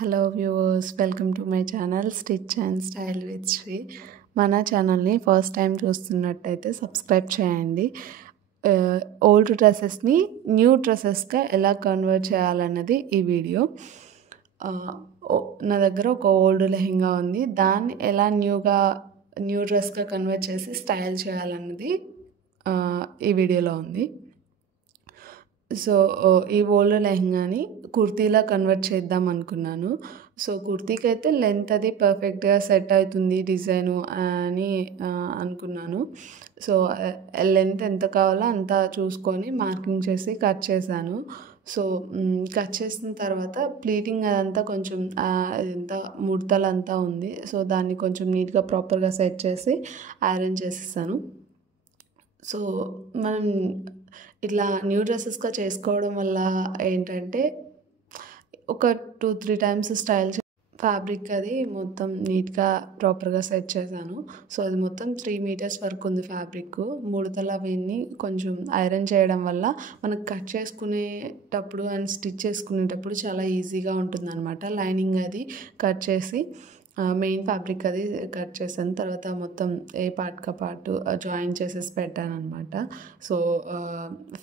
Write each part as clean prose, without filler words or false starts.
Hello viewers, welcome to my channel stitch and style with Sri. మన ఛానల్ని first time చూస్తున్నట్టయితే subscribe చేయండి. Old డ్రెస్సెస్ని న్యూ డ్రెస్సెస్గా ఎలా కన్వర్ట్ చేయాలన్నది ఈ వీడియో. నా దగ్గర ఒక ఓల్డ్ లెహెంగా ఉంది, దాన్ని ఎలా న్యూ డ్రెస్గా కన్వర్ట్ చేసి స్టైల్ చేయాలన్నది ఈ వీడియోలో ఉంది. సో ఈ ఓల్డ్ లెహంగాని కుర్తీలా కన్వర్ట్ చేద్దాం అనుకున్నాను. సో కుర్తీకి అయితే లెంత్ అది పర్ఫెక్ట్గా సెట్ అవుతుంది డిజైను అని అనుకున్నాను. సో లెంత్ ఎంత కావాలో అంత చూసుకొని మార్కింగ్ చేసి కట్ చేశాను. సో కట్ చేసిన తర్వాత ప్లీటింగ్ అదంతా కొంచెం ఎంత ముడతలంతా ఉంది. సో దాన్ని కొంచెం నీట్గా ప్రాపర్గా సెట్ చేసి ఐరన్ చేసేసాను. సో మనం ఇట్లా న్యూ డ్రెస్సెస్గా చేసుకోవడం వల్ల ఏంటంటే ఒక 2-3 టైమ్స్ స్టైల్ ఫ్యాబ్రిక్ అది మొత్తం నీట్గా ప్రాపర్గా సెట్ చేశాను. సో అది మొత్తం 3 మీటర్స్ వరకు ఉంది ఫ్యాబ్రిక్. ముడతలు అవన్నీ కొంచెం ఐరన్ చేయడం వల్ల మనకు కట్ చేసుకునేటప్పుడు అండ్ స్టిచ్ చేసుకునేటప్పుడు చాలా ఈజీగా ఉంటుందన్నమాట. లైనింగ్ అది కట్ చేసి మెయిన్ ఫ్యాబ్రిక్ అది కట్ చేశాను. తర్వాత మొత్తం ఏ పార్ట్కి పార్ట్ జాయిన్ చేసేసి పెట్టాను అనమాట. సో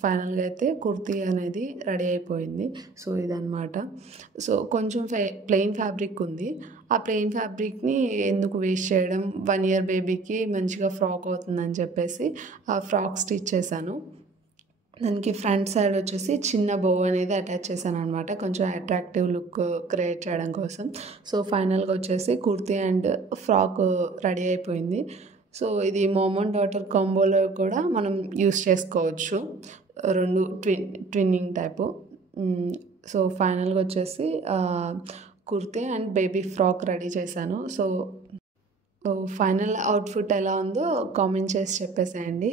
ఫైనల్గా అయితే కుర్తీ అనేది రెడీ అయిపోయింది. సో ఇదనమాట. సో కొంచెం ప్లెయిన్ ఫ్యాబ్రిక్ ఉంది. ఆ ప్లెయిన్ ఫ్యాబ్రిక్ని ఎందుకు వేస్ట్ చేయడం, 1 year బేబీకి మంచిగా ఫ్రాక్ అవుతుందని చెప్పేసి ఆ ఫ్రాక్ స్టిచ్ చేశాను. దానికి ఫ్రంట్ సైడ్ వచ్చేసి చిన్న బో అనేది అటాచ్ చేశాను అనమాట, కొంచెం అట్రాక్టివ్ లుక్ క్రియేట్ చేయడం కోసం. సో ఫైనల్గా వచ్చేసి కుర్తీ అండ్ ఫ్రాక్ రెడీ అయిపోయింది. సో ఇది మామ్ అండ్ డాటర్ కాంబోలో కూడా మనం యూస్ చేసుకోవచ్చు, రెండు ట్విన్నింగ్ టైపు. సో ఫైనల్గా వచ్చేసి kurti and baby frock ready చేశాను. సో ఫైనల్ అవుట్ఫిట్ ఎలా ఉందో కామెంట్ చేసి చెప్పేసేయండి.